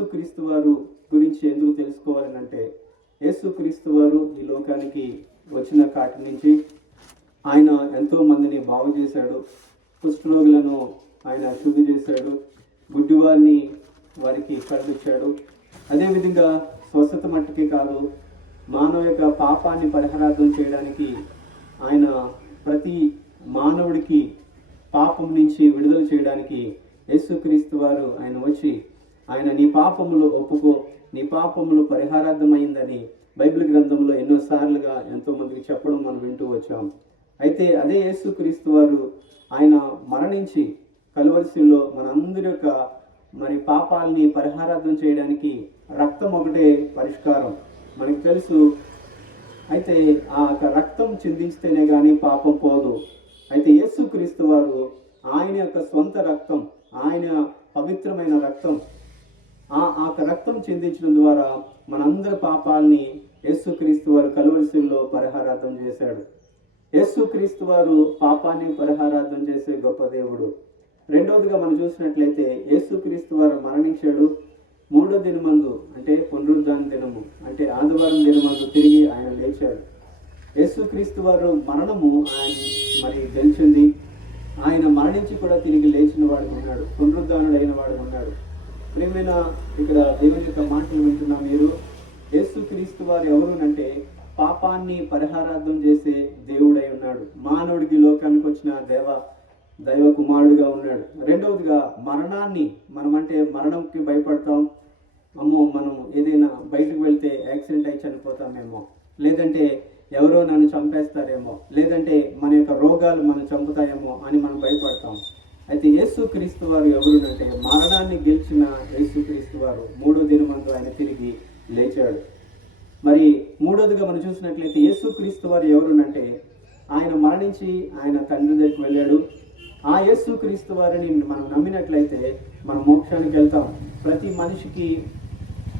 యేసుక్రీస్తు వారు గురించి ఎందుకు తెలుసుకోవాలనంటే, యేసుక్రీస్తు వారు ఈ లోకానికి వచ్చిన కాటి నుంచి ఆయన ఎంతో మందిని బాగు చేశాడు. కుష్ఠరోగులను ఆయన శుద్ధి చేశాడు. గుడ్డివారిని వారికి కళ్ళిచ్చాడు. అదేవిధంగా స్వస్థత మట్టుకే కాదు, మానవ యొక్క పాపాన్ని పరిహారార్థం చేయడానికి ఆయన ప్రతి మానవుడికి పాపం నుంచి విడుదల చేయడానికి యేసుక్రీస్తు వారు ఆయన వచ్చి ఆయన నీ పాపములు ఒప్పుకో, నీ పాపములు పరిహారార్థమైందని బైబిల్ గ్రంథంలో ఎన్నోసార్లుగా ఎంతో మందికి చెప్పడం మనం వింటూ వచ్చాం. అయితే అదే యేసుక్రీస్తు వారు ఆయన మరణించి కలువరిశిలో మనందరి యొక్క పాపాలని పరిహారార్థం చేయడానికి రక్తం ఒకటే పరిష్కారం మనకు తెలుసు. అయితే ఆ రక్తం చిందించితేనే కానీ పాపం పోదు. అయితే యేసుక్రీస్తు వారు ఆయన యొక్క సొంత రక్తం, ఆయన పవిత్రమైన రక్తం, ఆ రక్తం చిందించడం ద్వారా మనందరి పాపాలని యేసుక్రీస్తు వారు కలువరిశిలో పరిహారార్థం చేశాడు. యేసుక్రీస్తు వారు పాపాన్ని పరిహారార్థం చేసే గొప్ప దేవుడు. రెండవదిగా మనం చూసినట్లయితే యేసుక్రీస్తు వారు మరణించాడు. మూడో దినమందు అంటే పునరుద్ధాన దినము అంటే ఆదివారం దినమందు తిరిగి ఆయన లేచాడు. యేసుక్రీస్తు వారు మరణము ఆయన గెలిచింది. ఆయన మరణించి కూడా తిరిగి లేచిన వాడు ఉన్నాడు, పునరుద్ధానుడైన వాడు ఉన్నాడు. ప్రియమైన ఇక్కడ దేవుని యొక్క మాటలు వింటున్నా మీరు. యేసుక్రీస్తు వారు ఎవరునంటే పాపాన్ని పరిహారార్థం చేసే దేవుడై ఉన్నాడు. మానవుడికి లోకానికి వచ్చిన దైవ కుమారుడిగా ఉన్నాడు. రెండవదిగా మరణాన్ని మరణంకి భయపడతాం. అమ్మో మనం ఏదైనా బయటకు వెళ్తే యాక్సిడెంట్ అయి చనిపోతామేమో, లేదంటే ఎవరో నన్ను చంపేస్తారేమో, లేదంటే మన యొక్క రోగాలు మనం చంపుతాయేమో అని మనం భయపడతాం. అయితే యేసుక్రీస్తు వారు ఎవరునంటే మరణాన్ని గెలిచిన యేసుక్రీస్తు వారు మూడో దినమందు ఆయన తిరిగి లేచాడు. మరి మూడోదిగా మనం చూసినట్లయితే యేసుక్రీస్తు వారు ఎవరునంటే ఆయన మరణించి ఆయన తండ్రి దగ్గరికి వెళ్ళాడు. ఆ యేసుక్రీస్తు వారిని మనం నమ్మినట్లయితే మనం మోక్షానికి వెళ్తాం. ప్రతి మనిషికి